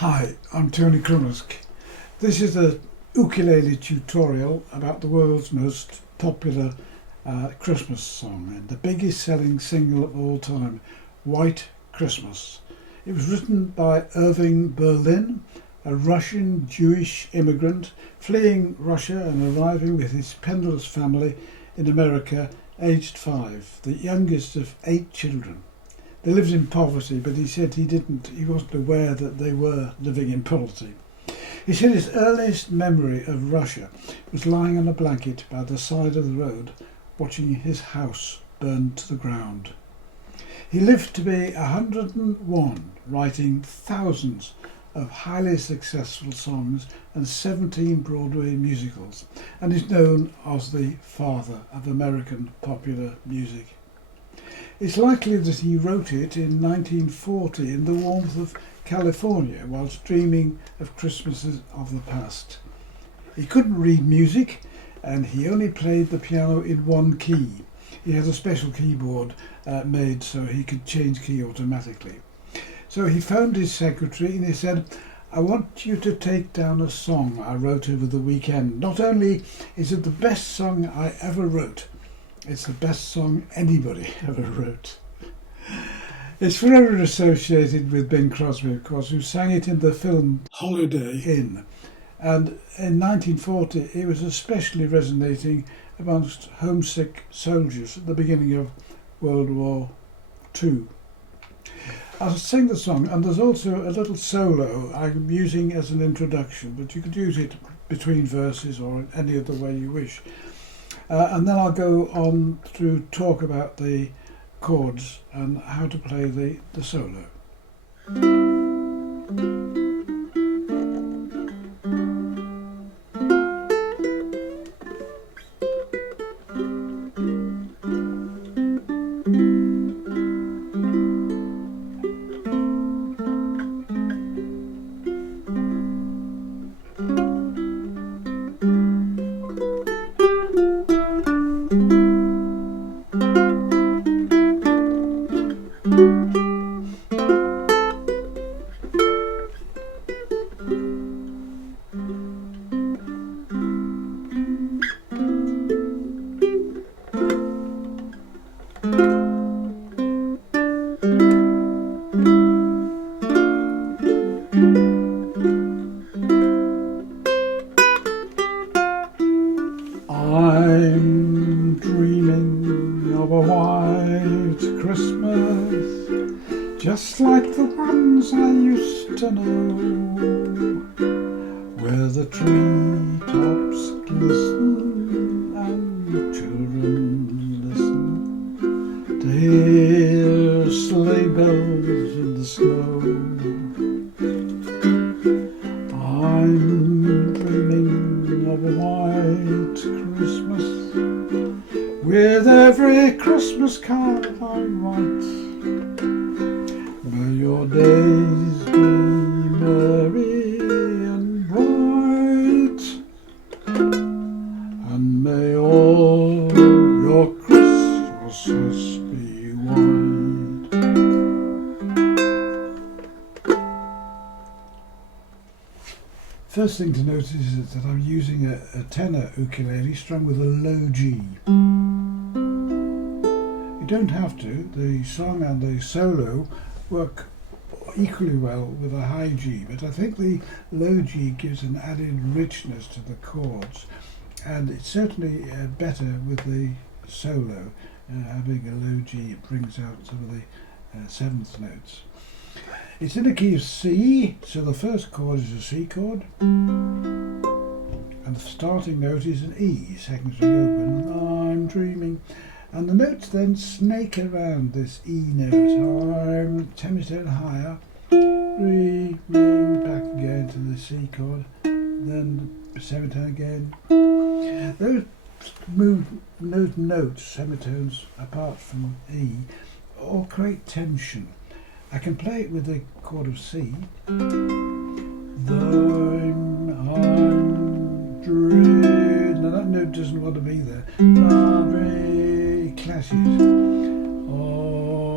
Hi, I'm Tony Krummersk. This is a ukulele tutorial about the world's most popular Christmas song and the biggest selling single of all time, White Christmas. It was written by Irving Berlin, a Russian Jewish immigrant fleeing Russia and arriving with his penniless family in America aged 5, the youngest of 8 children. They lived in poverty, but he said he wasn't aware that they were living in poverty. He said his earliest memory of Russia was lying on a blanket by the side of the road, watching his house burn to the ground. He lived to be 101, writing thousands of highly successful songs and 17 Broadway musicals, and is known as the father of American popular music. It's likely that he wrote it in 1940 in the warmth of California whilst dreaming of Christmases of the past. He couldn't read music and he only played the piano in one key. He had a special keyboard made so he could change key automatically. So he phoned his secretary and he said, "I want you to take down a song I wrote over the weekend. Not only is it the best song I ever wrote, it's the best song anybody ever wrote." It's forever associated with Bing Crosby, of course, who sang it in the film Holiday Inn. And in 1940, it was especially resonating amongst homesick soldiers at the beginning of World War II. I'll sing the song, and there's also a little solo I'm using as an introduction, but you could use it between verses or any other way you wish. And then I'll go on to talk about the chords and how to play the solo. I'm dreaming of a white Christmas, just like the ones I used to know, where the treetops glisten and the children listen to hear sleigh bells in the snow. I'm dreaming of a white Christmas, with every Christmas card I write. May your days be merry and bright, and may all your Christmases be white. First thing to notice is that I'm using a tenor ukulele strung with a low G. You don't have to. The song and the solo work equally well with a high G, but I think the low G gives an added richness to the chords, and it's certainly better with the solo. Having a low G, it brings out some of the seventh notes. It's in the key of C, so the first chord is a C chord, and the starting note is an E, second string open. I'm dreaming, and the notes then snake around this E note. I'm semitone higher, dreaming, back again to the C chord, then semitone again. Those notes, semitones, apart from E, all create tension. I can play it with the chord of C. I'm dreaming. Now that note doesn't want to be there. Very clashes. Oh,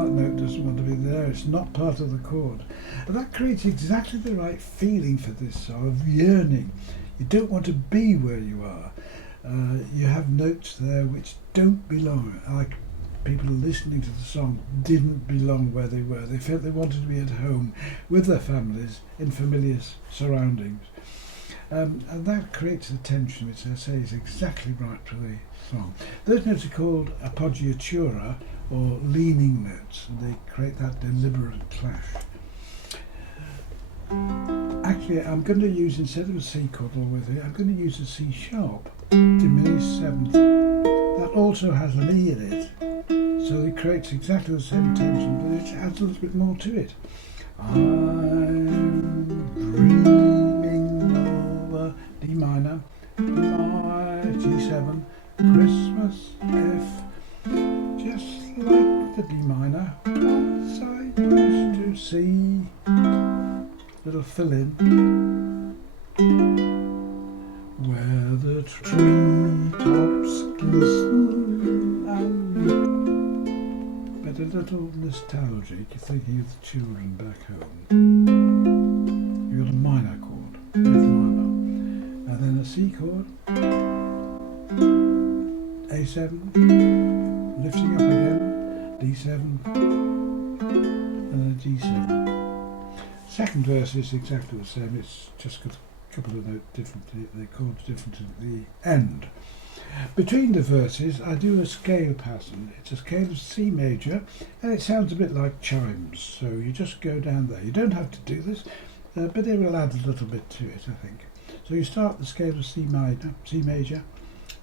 that note doesn't want to be there. it's not part of the chord. And that creates exactly the right feeling for this song of yearning. You don't want to be where you are. You have notes there which don't belong. Like people listening to the song didn't belong where they were. They felt they wanted to be at home with their families in familiar surroundings. And that creates a tension which I say is exactly right for the song. Those notes are called appoggiatura, or leaning notes, and they create that deliberate clash. Actually, I'm going to use, instead of a C chord all with it, I'm going to use a C sharp diminished seventh. That also has an E in it, so it creates exactly the same tension, but it adds a little bit more to it. I'm dreaming of D minor, G7, Christmas F, just like the D minor, once I used to see. Little fill in, where the treetops glisten and but a little nostalgic, you're thinking of the children back home. You've got a minor chord, F minor, and then a C chord, A7, lifting up again, D7, and then a G7. Second verse is exactly the same, it's just got a couple of notes different, the chords different at the end. Between the verses I do a scale pattern. It's a scale of C major and it sounds a bit like chimes, so you just go down there. You don't have to do this, but it will add a little bit to it, I think. So you start the scale of C major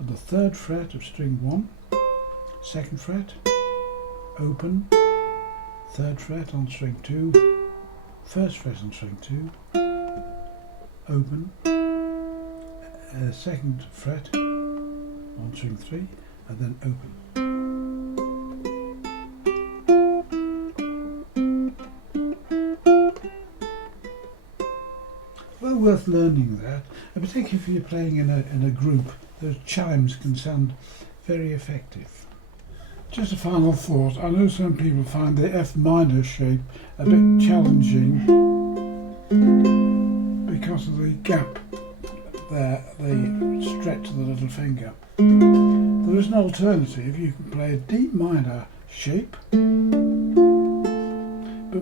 on the 3rd fret of string 1, 2nd fret, open, 3rd fret on string 2, 1st fret on string 2, open, 2nd fret on string 3, and then open. Well worth learning that, and particularly if you're playing in a group, those chimes can sound very effective. Just a final thought, I know some people find the F minor shape a bit challenging because of the gap there, the stretch of the little finger. There is an alternative. You can play a D minor shape, but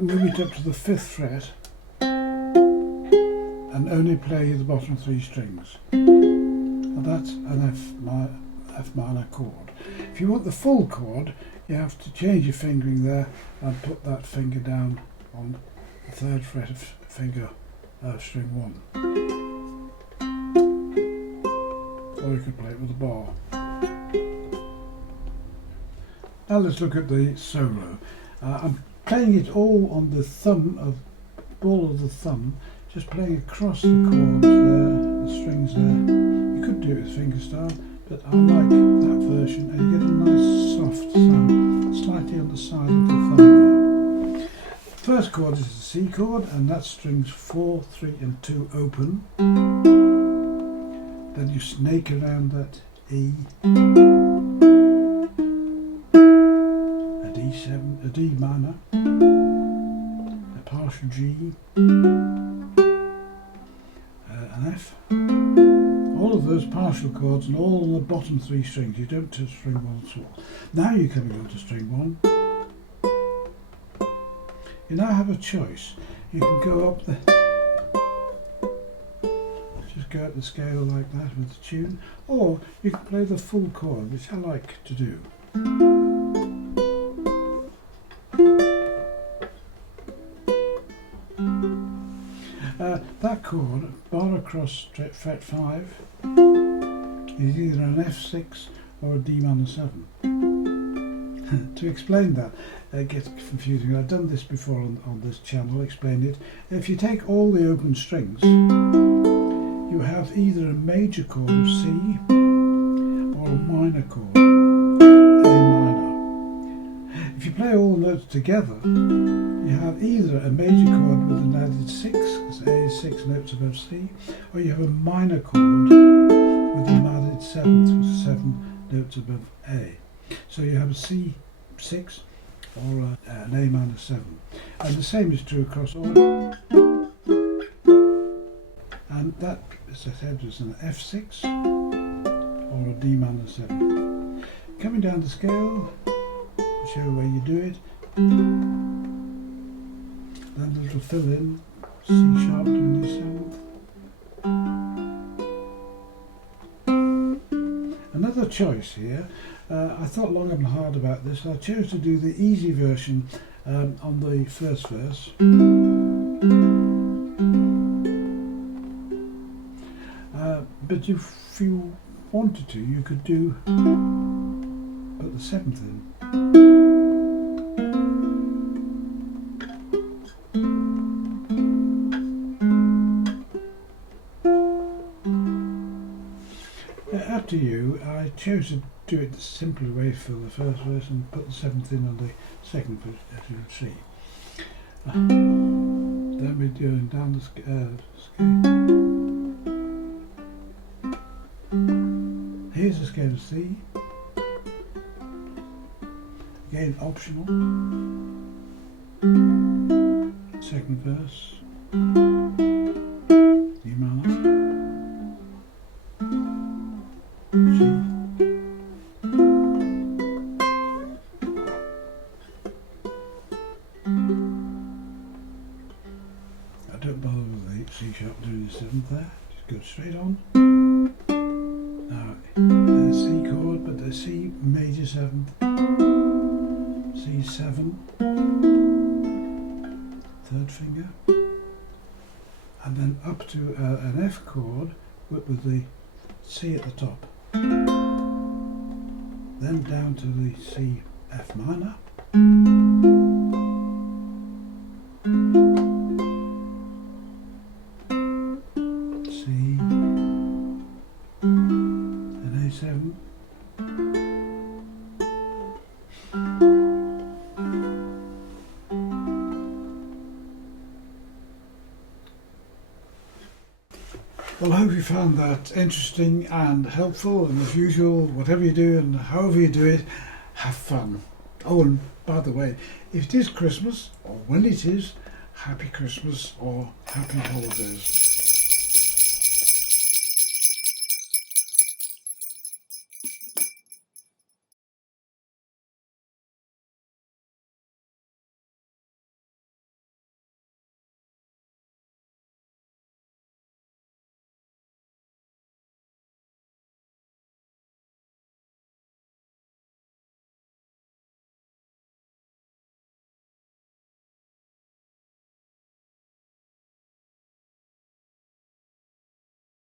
move it up to the 5th fret and only play the bottom 3 strings. And that's an F minor chord. If you want the full chord, you have to change your fingering there and put that finger down on the 3rd fret of finger string 1. Or you could play it with a bar. Now let's look at the solo. I'm playing it all on the ball of the thumb, just playing across the chords there, the strings there. You could do it with fingerstyle, but I like that version, and you get a nice soft sound, slightly on the side of the thumb there. First chord is the C chord, and that's strings 4, 3 and 2 open. Then you snake around that E, a D7, a D minor, a partial G, an F. All of those partial chords and all on the bottom 3 strings. You don't touch string 1 at all. Now you're coming on to string 1. You now have a choice. You can go up the scale like that with the tune, or you can play the full chord, which I like to do. That chord, bar across fret 5, is either an F6 or a D minor 7. To explain that, it gets confusing. I've done this before on this channel, explained it. If you take all the open strings, you have either a major chord of C or a minor chord, A minor. If you play all the notes together, you have either a major chord with an added 6, because A is 6 notes above C, or you have a minor chord with an added 7th, which is 7 notes above A. So you have a C6 or an A minor 7. And the same is true across all. And that, as I said, was an F6 or a D minor 7. Coming down the scale, show where you do it. Then the little fill in, C sharp doing the 7th. Another choice here, I thought long and hard about this. I chose to do the easy version on the first verse. But if you wanted to, you could do put the 7th in. Up to you. I chose to do it the simpler way for the first verse and put the 7th in on the second verse, as you can see. Then we're going down the scale. Here's the scale of C. Again, optional. Second verse. D minor. C. I don't bother with the C sharp doing the 7th there. Just go straight on. Now, there's C chord, but there's C major 7th, C7, 3rd finger, and then up to an F chord with the C at the top. Then down to the C F minor. C and A7. Well, I hope you found that interesting and helpful, and as usual, whatever you do and however you do it, have fun. Oh, and by the way, if it is Christmas, or when it is, Happy Christmas or Happy Holidays.